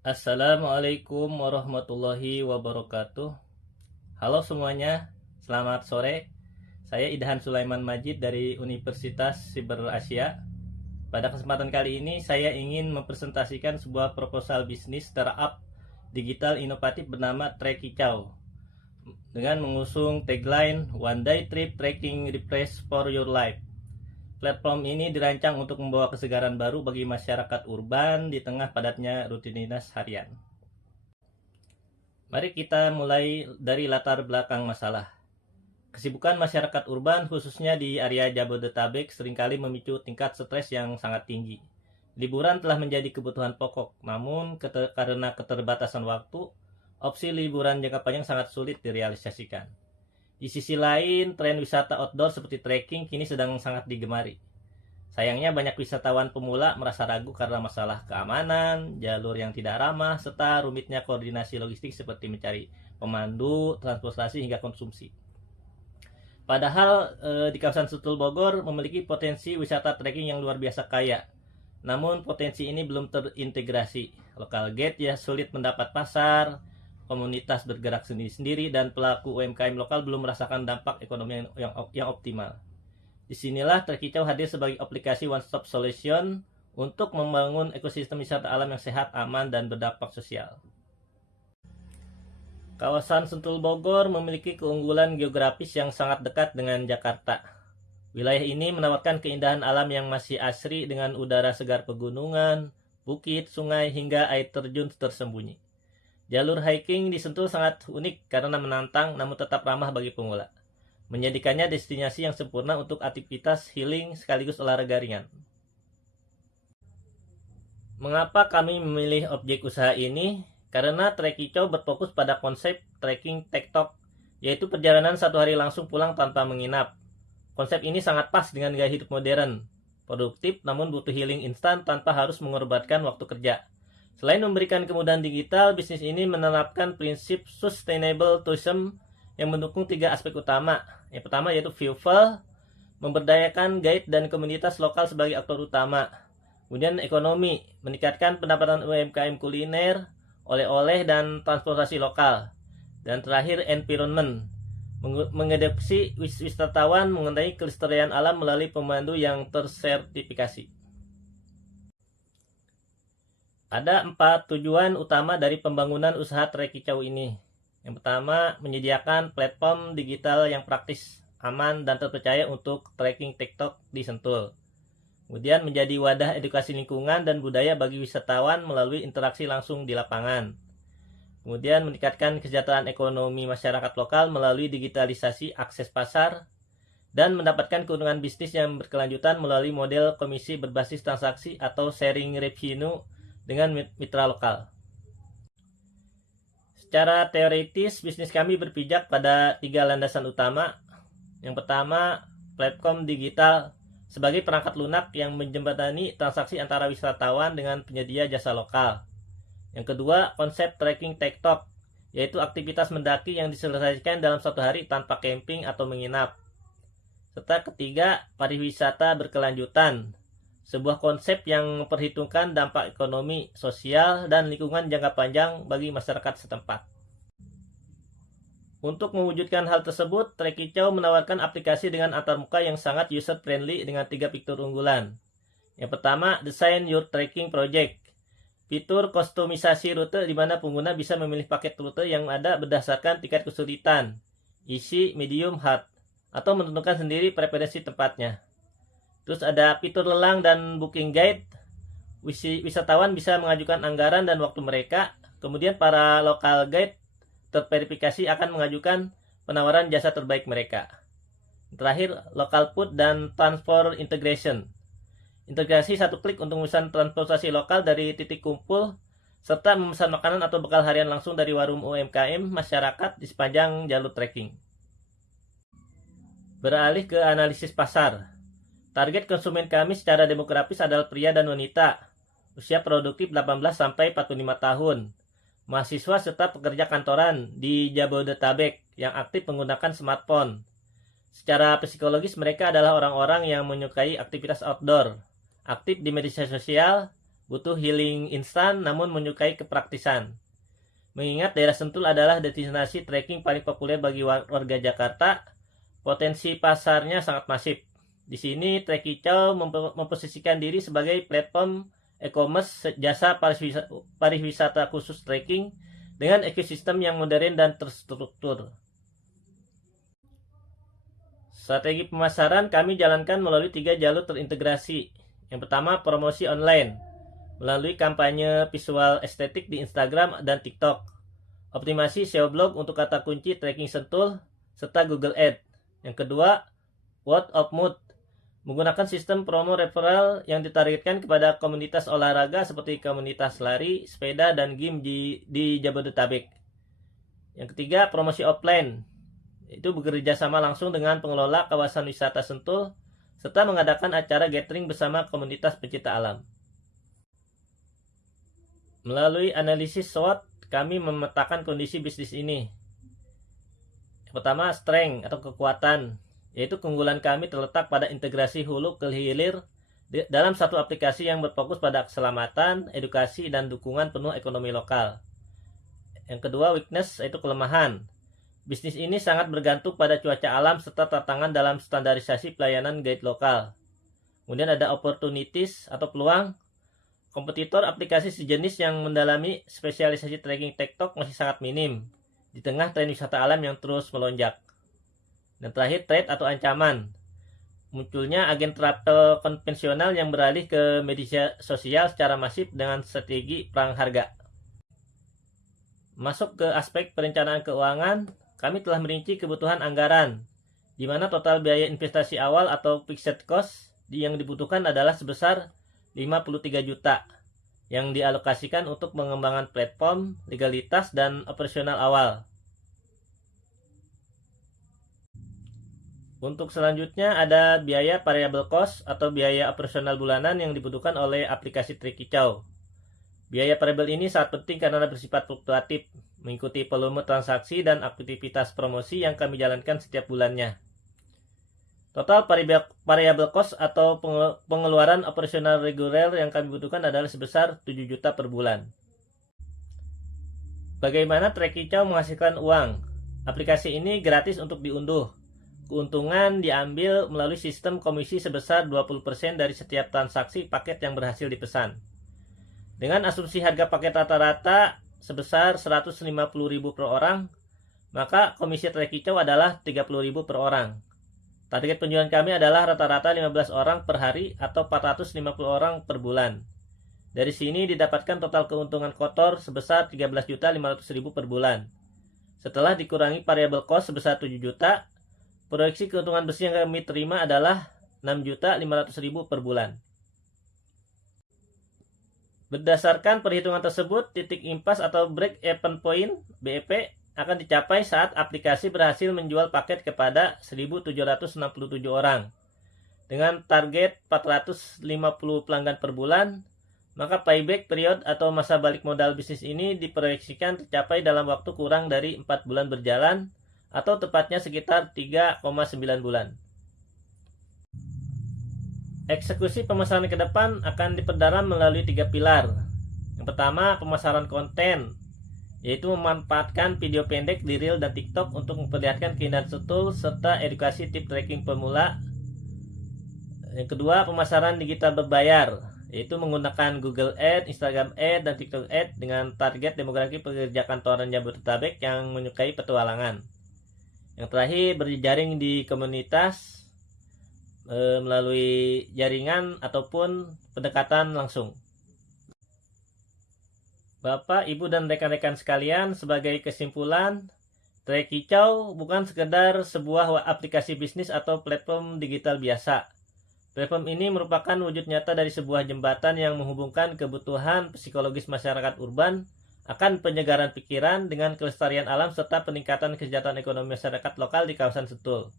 Assalamualaikum warahmatullahi wabarakatuh. Halo semuanya, selamat sore. Saya Idhan Sulaiman Majid dari Universitas Siber Asia. Pada kesempatan kali ini saya ingin mempresentasikan sebuah proposal bisnis startup digital inovatif bernama Trekicau dengan mengusung tagline One Day Trip Trekking Refresh for Your Life. Platform ini dirancang untuk membawa kesegaran baru bagi masyarakat urban di tengah padatnya rutinitas harian. Mari kita mulai dari latar belakang masalah. Kesibukan masyarakat urban khususnya di area Jabodetabek seringkali memicu tingkat stres yang sangat tinggi. Liburan telah menjadi kebutuhan pokok, namun karena keterbatasan waktu, opsi liburan jangka panjang sangat sulit direalisasikan. Di sisi lain, tren wisata outdoor seperti trekking kini sedang sangat digemari. Sayangnya banyak wisatawan pemula merasa ragu karena masalah keamanan, jalur yang tidak ramah, serta rumitnya koordinasi logistik seperti mencari pemandu, transportasi, hingga konsumsi. Padahal di kawasan Sentul Bogor memiliki potensi wisata trekking yang luar biasa kaya. Namun potensi ini belum terintegrasi. Local gate ya sulit mendapat pasar, komunitas bergerak sendiri-sendiri, dan pelaku UMKM lokal belum merasakan dampak ekonomi yang optimal. Disinilah Trekicau hadir sebagai aplikasi one-stop solution untuk membangun ekosistem wisata alam yang sehat, aman, dan berdampak sosial. Kawasan Sentul Bogor memiliki keunggulan geografis yang sangat dekat dengan Jakarta. Wilayah ini menawarkan keindahan alam yang masih asri dengan udara segar pegunungan, bukit, sungai, hingga air terjun tersembunyi. Jalur hiking di Sentul sangat unik karena menantang namun tetap ramah bagi pemula, menjadikannya destinasi yang sempurna untuk aktivitas healing sekaligus olahraga ringan. Mengapa kami memilih objek usaha ini? Karena Trekicau berfokus pada konsep trekking tektok, yaitu perjalanan satu hari langsung pulang tanpa menginap. Konsep ini sangat pas dengan gaya hidup modern, produktif namun butuh healing instan tanpa harus mengorbankan waktu kerja. Selain memberikan kemudahan digital, bisnis ini menerapkan prinsip sustainable tourism yang mendukung 3 aspek utama. Yang pertama yaitu people, memberdayakan guide dan komunitas lokal sebagai aktor utama. Kemudian ekonomi, meningkatkan pendapatan UMKM kuliner, oleh-oleh, dan transportasi lokal. Dan terakhir environment, mengadopsi wisatawan mengenai kelestarian alam melalui pemandu yang tersertifikasi. Ada 4 tujuan utama dari pembangunan usaha Trekicau ini. Yang pertama, menyediakan platform digital yang praktis, aman, dan terpercaya untuk trekking TikTok di Sentul. Kemudian menjadi wadah edukasi lingkungan dan budaya bagi wisatawan melalui interaksi langsung di lapangan. Kemudian meningkatkan kesejahteraan ekonomi masyarakat lokal melalui digitalisasi akses pasar, dan mendapatkan keuntungan bisnis yang berkelanjutan melalui model komisi berbasis transaksi atau sharing revenue dengan mitra lokal. Secara teoritis, bisnis kami berpijak pada 3 landasan utama. Yang pertama, platform digital sebagai perangkat lunak yang menjembatani transaksi antara wisatawan dengan penyedia jasa lokal. Yang kedua, konsep trekking tektok, yaitu aktivitas mendaki yang diselesaikan dalam 1 hari tanpa camping atau menginap. Serta ketiga, pariwisata berkelanjutan, sebuah konsep yang memperhitungkan dampak ekonomi, sosial, dan lingkungan jangka panjang bagi masyarakat setempat. Untuk mewujudkan hal tersebut, Trekicau menawarkan aplikasi dengan antarmuka yang sangat user-friendly dengan 3 fitur unggulan. Yang pertama, Design Your Trekking Project. Fitur kustomisasi rute di mana pengguna bisa memilih paket rute yang ada berdasarkan tingkat kesulitan, easy, medium, hard, atau menentukan sendiri preferensi tempatnya. Terus ada fitur lelang dan booking guide. Wisatawan bisa mengajukan anggaran dan waktu mereka. Kemudian para local guide terverifikasi akan mengajukan penawaran jasa terbaik mereka. Terakhir, local food dan transport integration. Integrasi 1 klik untuk memesan transportasi lokal dari titik kumpul, serta memesan makanan atau bekal harian langsung dari warung UMKM masyarakat di sepanjang jalur trekking. Beralih ke analisis pasar. Target konsumen kami secara demografis adalah pria dan wanita, usia produktif 18-45 tahun, mahasiswa serta pekerja kantoran di Jabodetabek yang aktif menggunakan smartphone. Secara psikologis mereka adalah orang-orang yang menyukai aktivitas outdoor, aktif di media sosial, butuh healing instan namun menyukai kepraktisan. Mengingat daerah Sentul adalah destinasi trekking paling populer bagi warga Jakarta, potensi pasarnya sangat masif. Di sini Trekicau memposisikan diri sebagai platform e-commerce jasa pariwisata khusus trekking dengan ekosistem yang modern dan terstruktur. Strategi pemasaran kami jalankan melalui 3 jalur terintegrasi. Yang pertama, promosi online melalui kampanye visual estetik di Instagram dan TikTok. Optimasi SEO blog untuk kata kunci trekking Sentul serta Google Ads. Yang kedua, word of mouth menggunakan sistem promo referral yang ditargetkan kepada komunitas olahraga seperti komunitas lari, sepeda, dan gym di Jabodetabek. Yang ketiga, promosi offline, itu bekerja sama langsung dengan pengelola kawasan wisata Sentul serta mengadakan acara gathering bersama komunitas pecinta alam. Melalui analisis SWOT, kami memetakan kondisi bisnis ini. Yang pertama, strength atau kekuatan, yaitu keunggulan kami terletak pada integrasi hulu ke hilir dalam satu aplikasi yang berfokus pada keselamatan, edukasi, dan dukungan penuh ekonomi lokal. Yang kedua, weakness, yaitu kelemahan. Bisnis ini sangat bergantung pada cuaca alam serta tantangan dalam standarisasi pelayanan guide lokal. Kemudian ada opportunities atau peluang. Kompetitor aplikasi sejenis yang mendalami spesialisasi trekking TikTok masih sangat minim di tengah tren wisata alam yang terus melonjak. Dan terakhir, threat atau ancaman. Munculnya agen travel konvensional yang beralih ke media sosial secara masif dengan strategi perang harga. Masuk ke aspek perencanaan keuangan, kami telah merinci kebutuhan anggaran, di mana total biaya investasi awal atau fixed cost yang dibutuhkan adalah sebesar 53 juta, yang dialokasikan untuk pengembangan platform, legalitas, dan operasional awal. Untuk selanjutnya ada biaya variable cost atau biaya operasional bulanan yang dibutuhkan oleh aplikasi Trekicau. Biaya variabel ini sangat penting karena bersifat fluktuatif, mengikuti volume transaksi dan aktivitas promosi yang kami jalankan setiap bulannya. Total variable cost atau pengeluaran operasional reguler yang kami butuhkan adalah sebesar 7 juta per bulan. Bagaimana Trekicau menghasilkan uang? Aplikasi ini gratis untuk diunduh. Keuntungan diambil melalui sistem komisi sebesar 20% dari setiap transaksi paket yang berhasil dipesan. Dengan asumsi harga paket rata-rata sebesar 150.000 per orang, maka komisi Trekicau adalah 30.000 per orang. Target penjualan kami adalah rata-rata 15 orang per hari atau 450 orang per bulan. Dari sini didapatkan total keuntungan kotor sebesar 13.500.000 per bulan. Setelah dikurangi variable cost sebesar 7 juta, proyeksi keuntungan bersih yang kami terima adalah 6.500.000 per bulan. Berdasarkan perhitungan tersebut, titik impas atau break even point (BEP) akan dicapai saat aplikasi berhasil menjual paket kepada 1.767 orang. Dengan target 450 pelanggan per bulan, maka payback period atau masa balik modal bisnis ini diproyeksikan tercapai dalam waktu kurang dari 4 bulan berjalan, atau tepatnya sekitar 3,9 bulan. Eksekusi pemasaran ke depan akan diperdalam melalui 3 pilar. Yang pertama, pemasaran konten, yaitu memanfaatkan video pendek di Reel dan TikTok untuk memperlihatkan keindahan Sentul serta edukasi tip trekking pemula. Yang kedua, pemasaran digital berbayar, yaitu menggunakan Google Ads, Instagram Ads, dan TikTok Ads dengan target demografi pekerja kantoran Jabodetabek yang menyukai petualangan. Yang terakhir, berjejaring di komunitas melalui jaringan ataupun pendekatan langsung. Bapak, Ibu, dan rekan-rekan sekalian, sebagai kesimpulan, Trekicau bukan sekedar sebuah aplikasi bisnis atau platform digital biasa. Platform ini merupakan wujud nyata dari sebuah jembatan yang menghubungkan kebutuhan psikologis masyarakat urban akan penyegaran pikiran dengan kelestarian alam serta peningkatan kesejahteraan ekonomi masyarakat lokal di kawasan Sentul.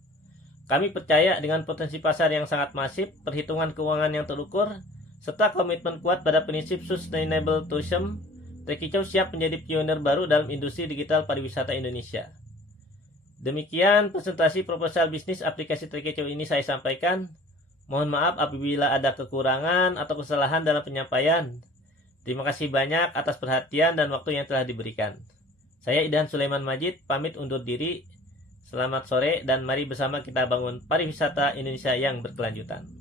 Kami percaya dengan potensi pasar yang sangat masif, perhitungan keuangan yang terukur, serta komitmen kuat pada prinsip sustainable tourism, Trekicau siap menjadi pionir baru dalam industri digital pariwisata Indonesia. Demikian presentasi proposal bisnis aplikasi Trekicau ini saya sampaikan. Mohon maaf apabila ada kekurangan atau kesalahan dalam penyampaian. Terima kasih banyak atas perhatian dan waktu yang telah diberikan. Saya Idhan Sulaiman Majid, pamit undur diri. Selamat sore dan mari bersama kita bangun pariwisata Indonesia yang berkelanjutan.